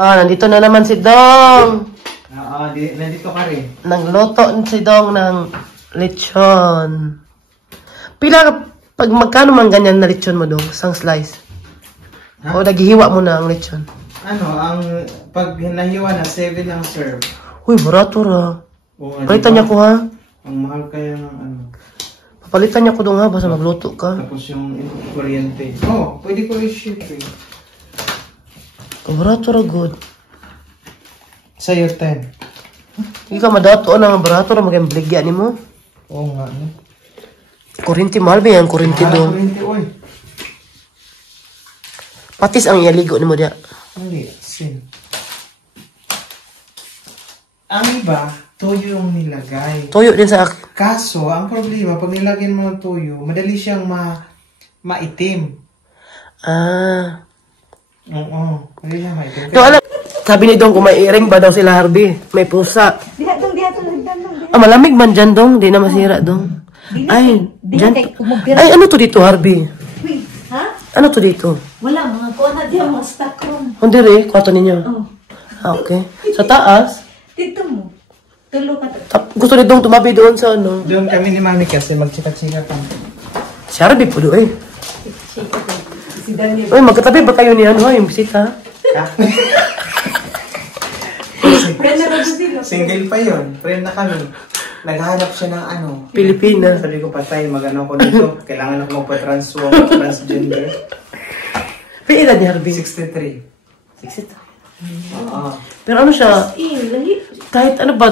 Nandito na naman si Dong. Nandito ka rin. Nagluto si Dong ng lechon. Pag magkano man ganyan na lechon mo, Dong? Isang slice? O naghihiwa mo na ang lechon? Pag nahiwa na, 7 ang serve. Uy, barato ra. Palitan niya ko ha. Ang mahal kaya ng Papalitan niya ko Dong ha, basta magluto ka. Tapos yung kuryente. Pwede ko i-ship eh. Barato ra good. Sa'yo 10. Hindi ka madato na nga barato ra maging bligya ni mo. Oo nga. Kurinti, mahal ba yan? Kurinti Dong. Kuryente, oy. Patis ang iyaligo ni mo diya. Hindi, sin. Ang iba, toyo yung nilagay. Toyo din sa akin. Kaso, ang problema, pag nilagyan mo ng toyo, madali siyang maitim. Oo, madali siyang maitim. Yung alam, sabi ni Dong kung may earring ba daw sila Harvey. May pusa. Malamig man dyan Dong. Di na masira Dong. Ay, dyan. Ay, ano to dito Harvey? Ha? Ano to dito? Wala, mga kuha na diyan, mga stock room. Hindi rin, kwarto ninyo. Okay. Sa taas? Dito mo. Tulo ka. Gusto ni Dong tumabi doon sa ano? Doon kami ni Mami kasi magchika-chika pa. Si Harvey po doon eh. Si Daniel. Uy, magkatabi ba kayo ni ano, yung bisita? Friend na rin sila. Single pa yun. Friend na kami. Naghahanap siya ng ano. Pilipina. Sabi ko, patay, mag-ano ko dito. Kailangan ako transgender. Pila ni Harvey? 63. 60. Oo. Pero ano siya, kahit ano ba,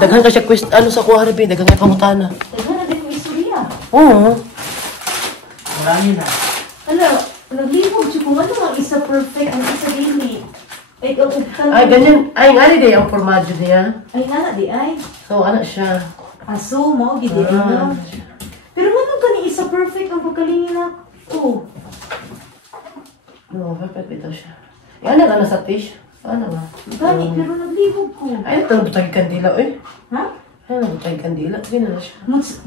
daghan ka siya ano sa kuha Harvey, daghan ka pangutana. Daghan na din yung istorya. Oo. Marami na. Ano, naglibog siya kung ano ang isa perfect, ang isa dili. Ay, ganyan. Ay, nga di ang formadyo niya. Ay, nga di ay. So, ano siya? Aso, mo, gidi na. Pero ano ka ni isa perfect ang pagkalingin na? Oo. No, perfect ito siya. Yan na sa tish. Ano ba? Gani, pero naglibog ko. Ay, ito nabutag kandila, eh. Ha? Ay, nabutag kandila. Sige na siya.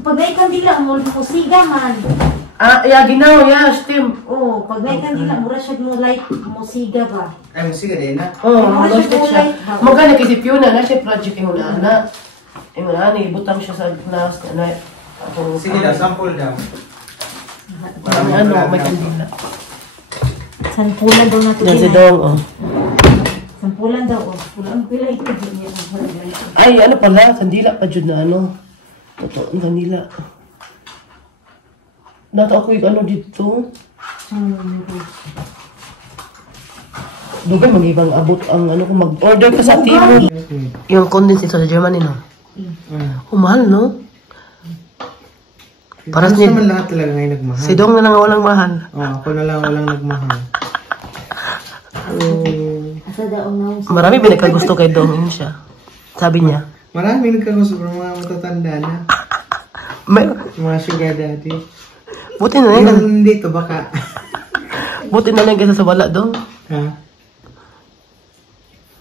Pag may kandila, mo siga man. Ginaw, steam. Oo, pag may kandila, mura siya mo light, mo siga ba? Ay, musiga din na. Oo, mag-stick siya. Magkana kisip yun na siya project yung una. Yung una, ibutang siya sa glass. Sige daw, sample daw. Parang ano, may kandila. Sampulan daw natin. Yan si Dong, oh. Sampulan daw, oh. Pulang pila ito. Ay, ano pala, kandila pa dyan na ano. Totoo, ang kandila. Nato ako yung ano dito. Dugay, mag-ibang abot ang ano kung mag-order ka sa Timo. Yung condensed ito sa Germany, no? Mahal, no? Para Gusto naman lahat talaga ngayon nagmahal. Si Dong na lang walang mahal. Ako na lang walang nagmahal. Marami pinagkagusto kay Dong, yun siya. Sabi niya. Marami nagkagusto pero mga matatanda na. Mga sugar daddy. Buti na lang. Yung dito baka. Buti na lang kasi sa wala Dong. Ha?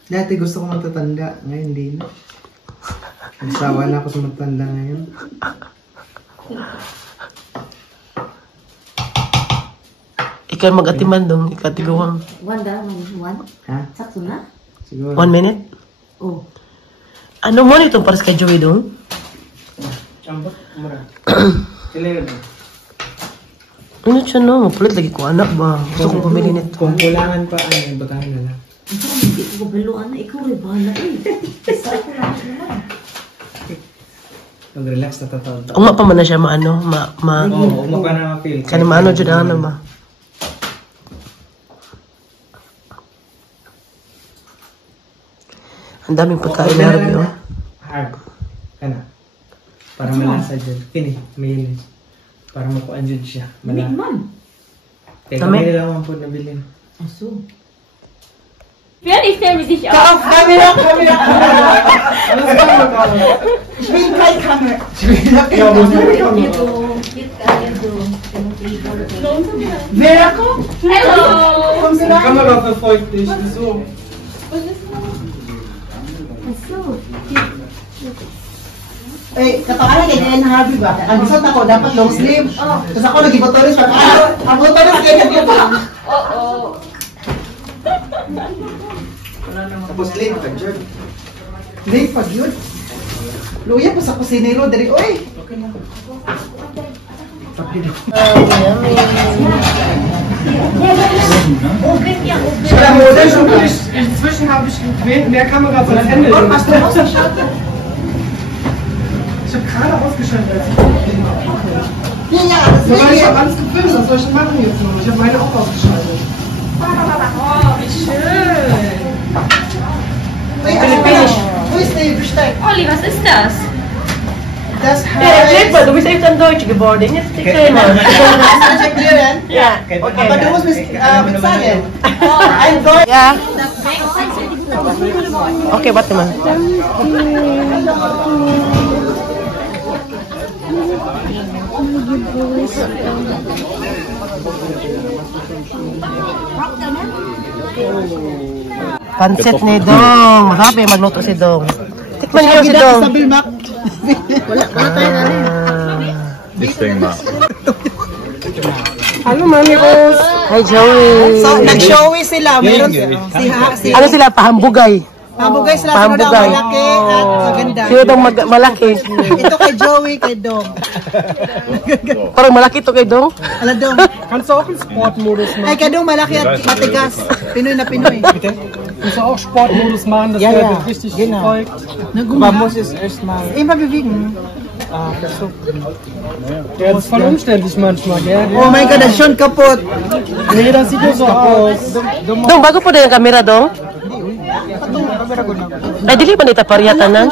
Dati gusto ko matatanda. Ngayon hindi na. Nagsawa na ako sa matanda ngayon. Ikaw mag-atiman Dong, ikatiguang. One. Ha? Sakto na? Siguro. 1 minute? Oh. Ano mo nito para sa kay Joey Dong? Ambot, mura. Sila yun. Ano siya no? Mapulit lagi ko anak ba? Gusto kong pumili nito. Kung kulangan pa, batahan na lang. Hindi ko baluan na. Ikaw rin bahala eh. Isa ako lang naman. Mag-relax na tatawag. Uma pa man na siya maano, Oo, uma pa na ma-feel. Kani maano jud ano ma. Ang daming pagkain na Harvey, oh. Hard. Kana. Para malasa dyan. Kini, mayonnaise. Para makuan dyan siya. Lamig man. Kaya kami nilang po nabilin. Aso. Wer ist der mit dich auf? Kamera! Ich will keine Kamera. Ich will keine Kamera. Wer kommt? Hallo! Kommst du rein? Die Kamera verfolgt dich. Wieso? Eh, kapangalan kay Jen Harvey ba? Ang gusto ako, dapat long sleeve. Tapos ako nag-ibotoris pa. Ang botoris kaya nag-ibo. Oh, oh. Tapos late pa, Jord. Late pa, yun. Luya pa sa kusinero, dali, oy! Okay lang. Inzwischen habe ich mehr Kamera für das Ende. Hast du ausgeschaltet? Ich habe gerade ausgeschaltet. Ja, das Aber ich ist habe alles gefilmt, was soll ich denn machen jetzt noch? Ich habe meine auch ausgeschaltet. Oh, wie schön. Wo ist der Besteck? Olli, was ist das? Das Erklärt mal, heißt... du bist echt an Deutsch geworden. Jetzt erklär mal. Kannst du erklären? Ja, Aber du musst bezahlen. Ein Deutsch. Ja. Okay, warte mal. Pansit ni Dong. Marami magluto si Dong. Tikman niyo si Dong. Wala tayo na rin. Ano, Mami Rose? Hi, Joey. So, nag-showy sila. Meron si Ano sila? Pahambugay. Pambugay sila. Sino daw Pahambugay. malaki at maganda. Sino daw malaki? Ito kay Joey, kay Dong. Parang malaki to kay Dong. Ala Dong. Kannst du auch einen Sportmodus machen? Ay, kay Dong malaki at matigas. Pinoy na Pinoy. Kannst du auch Sportmodus machen, dass der wird richtig folgt? Man muss es erstmal Immer bewegen. versuchen. Ja, das ist voll umständlich manchmal, gell? Oh my God, das ist schon kaputt. Nee, das sieht nur so aus. Dong, bago po na yung kamera, Dong. Ay, dili pa nita pariyatanan.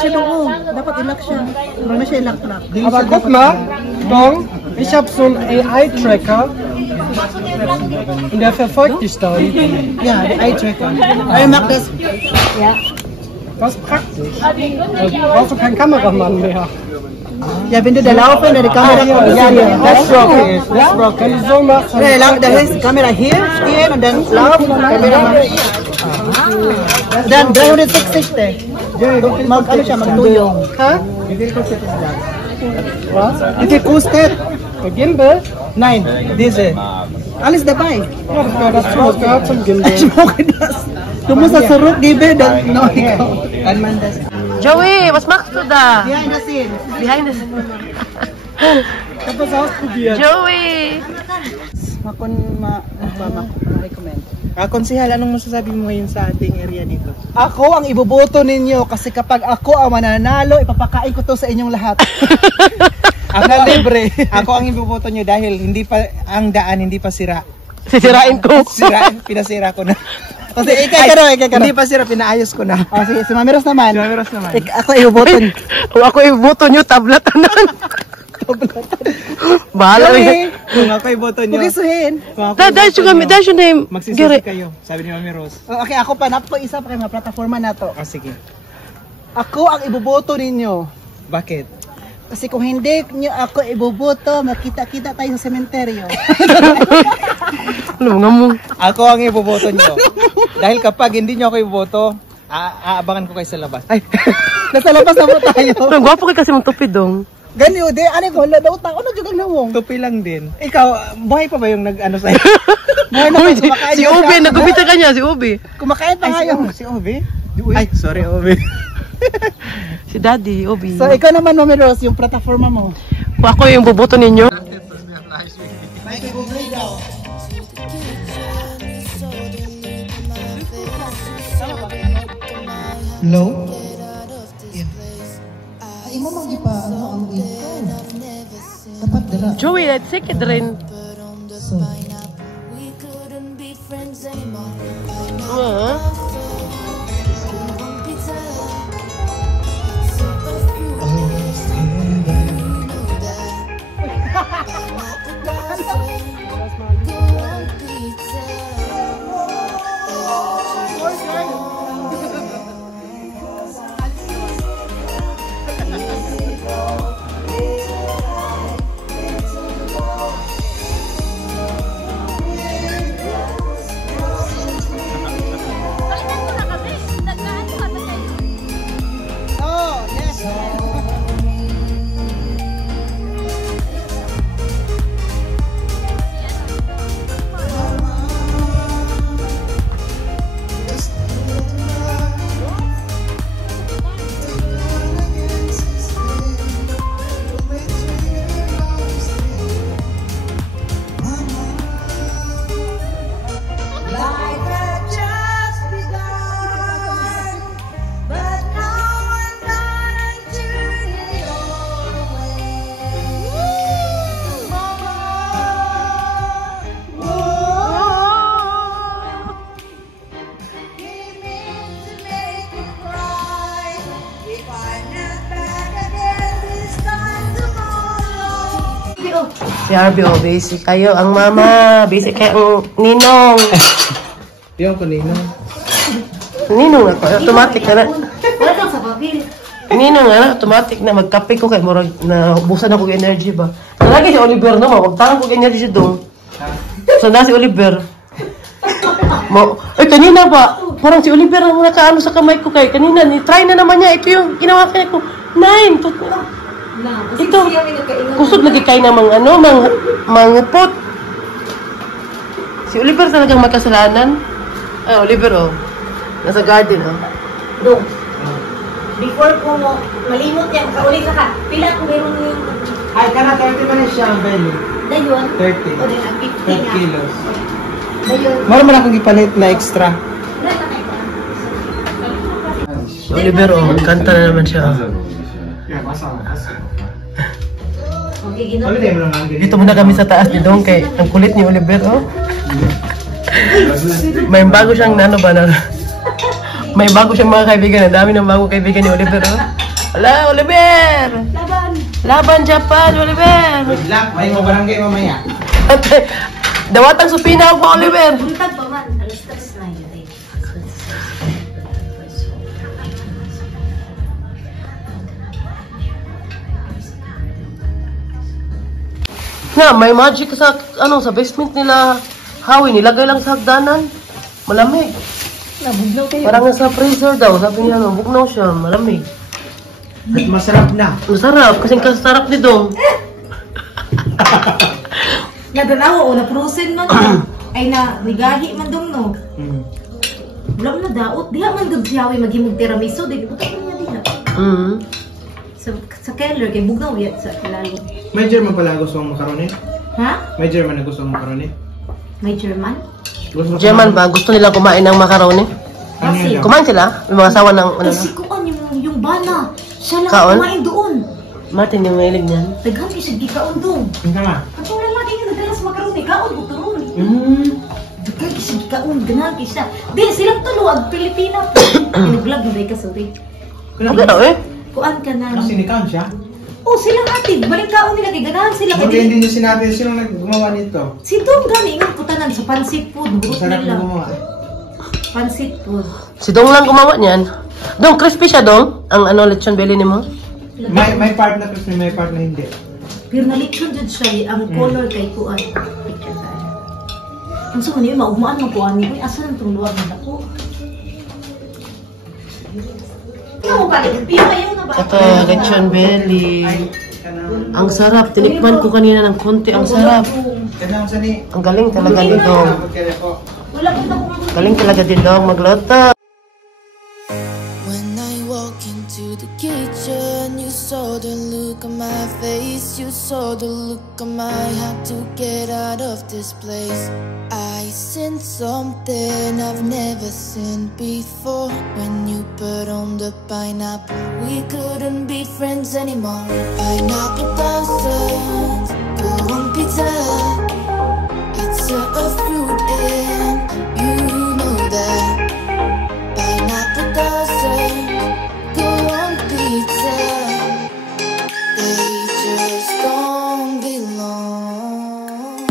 Dapat ilak siya. Marami siya ilak-lak. Aber guck mal, Dong, ich habe so einen AI-Tracker und der verfolgt dich dann. Ja, der Eye-Tracker. Ay, mag das. Das ist praktisch. Da brauchst du keinen Kameramann mehr. Ja, wenn du da laufen, dann die Kamera kommt. Ja, ja. Das broken. Das broken. Wenn du so machst, dann Da ist die Kamera hier stehen und dann laufen und Kamera dann 360 teh. Mag ano siya, magtuyong. Ha? Was? Wie viel kostet? Der Gimbal? Nein, diese. Alles dabei. Ja, das gehört zum Gimbal. Ich mag das. Du musst das zurückgeben, dann no, ikaw. Kann man das? Joey, was machst du da? Behind the scene. Behind the scene. Ich hab das ausprobiert. Joey! Ma-recommend. Konsehal, anong masasabi mo ngayon sa ating area dito? Ako ang iboboto ninyo kasi kapag ako ang mananalo, ipapakain ko to sa inyong lahat. Ako libre. Ako ang iboboto nyo dahil hindi pa ang daan, hindi pa sira. Sisirain ko. Pinasira ko na. Kasi ikay ka hindi pa sira, pinaayos ko na. Oh, sige, si Mamiros naman. Ako iboboto nyo. Kung ako iboto nyo, tablatanan. Bahala rin. Kung ako iboto nyo. Pugisuhin. Dahil siya name. Magsisisi kayo, sabi ni Mami Rose. Okay, ako pa, napko isa pa kayo mga plataforma na to. Oh, sige. Ako ang iboboto ninyo. Bakit? Kasi kung hindi nyo ako iboboto, makita-kita tayo sa sementeryo. Ano nga mo? Ako ang iboboto nyo. Dahil kapag hindi nyo ako iboboto, aabangan ko kayo sa labas. Ay, nasa labas na po tayo. Pero gwapo kayo kasi mong tupi, Dong. Ganyo, di, ano ko, daw tao, ano juga nawong? Tupi lang din. Ikaw, buhay pa ba yung nag-ano sa'yo? Buhay na ba, kumakain Si Ubi, nagupita ka niya, si Ubi. Kumakain pa nga yung... Si Ubi? Ay, sorry, Ubi. Si Daddy, Ubi. So, ikaw naman, Mami Rose, yung plataforma mo. Kung ako yung boboto ninyo. Low? Ay, mo magi pa, ano ang income? Dapat dala. Joey, let's take it rin. So, Si Harvey, oh, basic kayo. Ang mama, basic kayo. Ang ninong. Yung kanina. Ninong ako, automatic ka na. Wala kang sa papel. Ninong nga, automatic na. Magkape ko kay murag na busan ako ng energy ba. Lagi si Oliver naman, magtanong ko ng energy dong. So na si Oliver. Ay, kanina ba? Parang si Oliver ang nakaano sa kamay ko kay. Kanina, try na naman niya. Ito yung ginawa ko. 9. Ito. Kusog lagi kayo ng mga ano, mangupot. Si Oliver talagang magkasalanan. Ay, Oliver, oh. Nasa garden, oh. Dong. Before ko mo malimot yan, kauli ka. Pila ko meron yung... Ay, kana 30 man siya ang belly. Dayon. 30. O din, 50 12 nga. kilos. Dayon. Mara man akong ipalit na extra. Wala ka kayo. Si Oliver, oh. Kanta na naman siya. Okay, ginawa. Holiday mo naman. Dito muna kami sa taas ni Dong kay ang kulit ni Oliver, oh. May bago siyang ano ba na... May bago siyang mga kaibigan. Ang dami ng bago kaibigan ni Oliver, oh. Hala, Oliver! Laban. Laban, Japan, Oliver! Good luck. May mo barangay mamaya. Dawatang supina ako, Oliver! Buntag pa man. Alas tapos na yun eh. Na, may magic sa, ano, sa basement nila. Howie, nilagay lang sa hagdanan. Malamig. Nabugnaw kayo. Parang sa freezer daw. Sabi niya, no, bugnaw siya. Malamig. At masarap na. Masarap. Kasing kasarap ni Dong. Nadanawa o na-frozen man. Ay na, nigahi man dong no. Wala mo na daot. Diha man gab siyawi maghimog tiramisu. Di buta ko niya diha. Sa Keller, kay bugnaw yat sa lalo. May German pala gusto mong makaroni? Ha? May German na gusto mong makaroni? May German? Gusto mo German ba? Gusto nila kumain ng macaroni? Ano yan? Kumain sila? Yung mga asawa ng, ano na? Kasi kuan yung bana. Siya lang Kaon? kumain doon. Martin, yung mahilig niyan. Daghan kay siya gikaon doon. Ang tama. Ang wala lagi nga nagdala sa makaroni. Kaon o turon. Daghan kay siya gikaon. Ganahan kay siya. Di, silang tuluag Pilipina. Pinag-vlog na rin ka, sorry. Okay daw eh. Kuan ka na. Kasi sinikaon siya? Oh, silang atid. Balingkaon nila kay ganahan sila. Bakit Kay hindi niyo sinabi sino naggumawa nito? si Dong gani nga putanan sa pansit food. Burot Masarap na nila. gumawa. Pansit food. Si Dong lang gumawa niyan. Dong, crispy siya, Dong? Ang ano, lechon belly ni mo? May part na crispy, may part na hindi. Pero nalitsyon dyan siya. Ang color kay kuan. Picture tayo. Ang sa kanina, maugmaan mo kuan ni. Uy, asan ang itong luwag na ako? Ikaw ba? Pinayaw na ba? Ito, lechon belly. Ang sarap. Tinikman ko kanina ng konti. Ang sarap. Kailangan sa ni. Ang galing talaga ni Dong. Wala ko na kung Galing talaga din Dong magluto. When I walk into the kitchen, you saw the look on my face. You saw the look on my had to get out of this place. I seen something I've never seen before. When you put on the pineapple, we couldn't be friends anymore. Pineapple thousands, go on pizza. It's a fruit and you know that. Pineapple doesn't go on pizza. They just don't belong.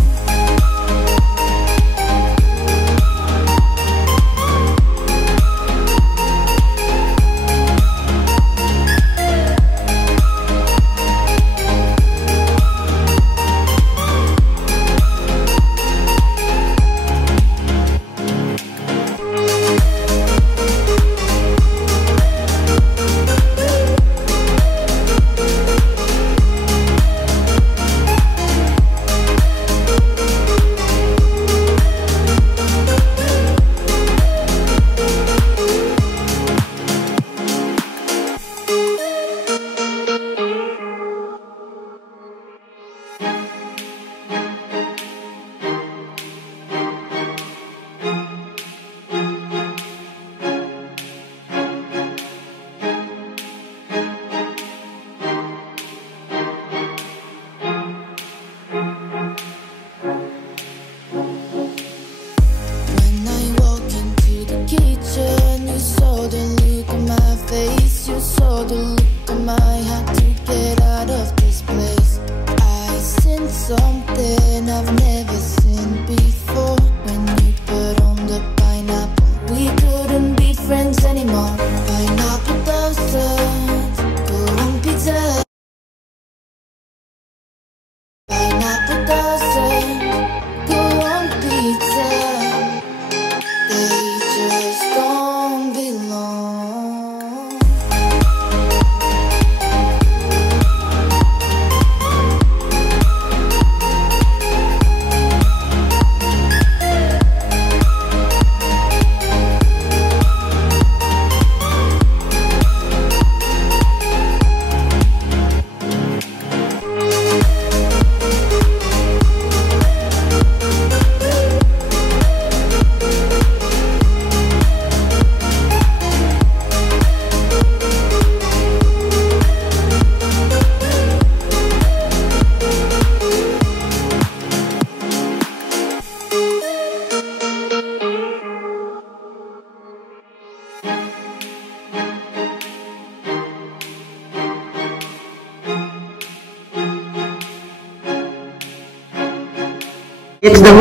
When I walk into the kitchen, you saw the look on my face. You saw the look on my had to get out of this place. I seen something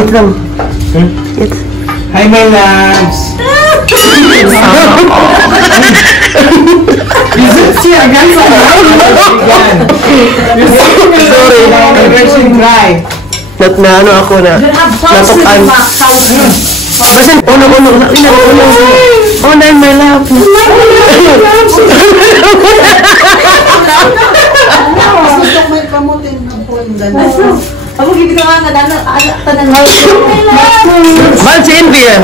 Wait lang. Wait. Hi, my loves! Visit siya, guys! Sorry, version cry. Na ano ako na. Natukan. Basin, uno. Oh, na my love. Gusto ko may kamutin ng phone. Ako gini ka nga tanan mo. Mahal si Envy yan.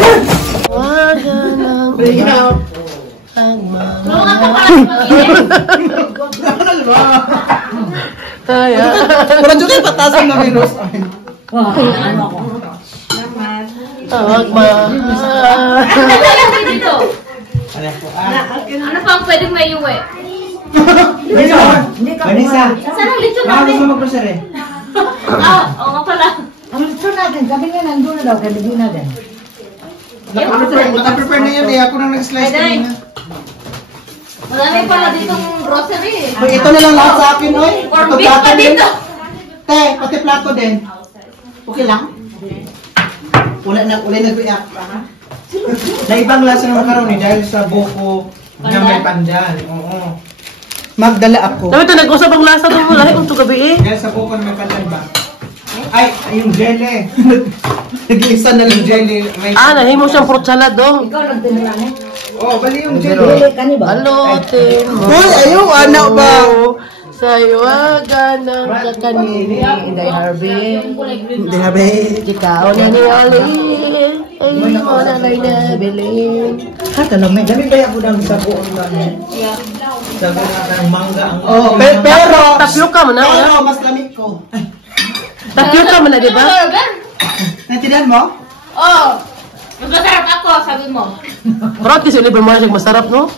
Kaya. Pero dito yung patasan na minus. Tawag mahal. Dito. Ano pa ang pwedeng may uwi? Vanessa! Saan ang lechon Baka natin? gusto mag-grocery. Oo nga pala. Ang lechon natin, sabi nga nandun na daw, kaya hindi na din. Naka-prepare na yun eh. Ako nang nag-slice kanina. Marami pala ditong grocery eh. Uy, ito na lang lahat sa akin, oy. Corn Ito beef plato pa din. dito. Te, pati plato din. Okay lang? Wala nag-react pa, ha? Na ibang lasa ng macaroni dahil sa buko na may pandan. Oo. Magdala ako. Dami ito, nag-usap ang lasa doon mo. Lahi kong tugabi eh. Dahil sa buko na may pandan ba? Ay, yung jelly. Nag-iisa na lang. Yung jelly. May... Nahimo siyang fruit salad doon. Ikaw nagtinala eh. Oh, bali yung jelly. Dili ka ni ba? Balutin mo. Uy, ayaw, anak ba? Sa iwagan ng kakanini. Hindi harbin. Hindi na, be. Ikaw na ni Alin. Ay mo na kay nabilin. Hata lang, may. Dami kaya po ng sabuon na sabi na ng mangga ang... Oh, pero... Tapioca mo na. Pero, mas lamig ko. Tapioca mo na, di ba? Naintindihan mo? Oh! Mas masarap ako, sabi mo. Parang kasi Oliver mo na siyang masarap, no?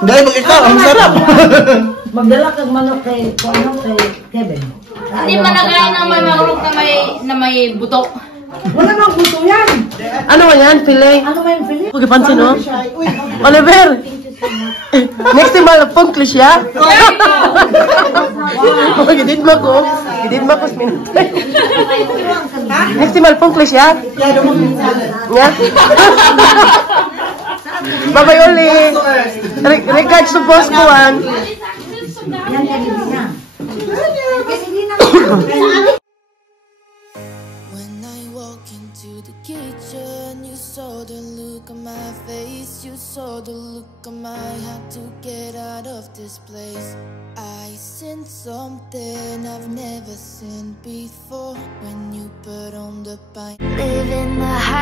Hindi, mag-ikaw. Ang sarap. Magdala kang manok kay Kevin. Hindi managayan ang may marunong na may buto. Wala mang gusto yan. Ano ba yan? Filet? Ano ba yung Philip? Huwag ipansin, no? Uy, Oliver! Next time, pangklish, ya? Gidid mo ko. Gidid mo ko sa minutay. Next time, pangklish, ya? Ya? Bye-bye, Oli. Regards to boss ko, Yan kay Bibi na. Kay Bibi na. When I walk into the kitchen, you saw the look on my face. You saw the look on my had to get out of this place. I seen something I've never seen before when you put on the pine. Living the high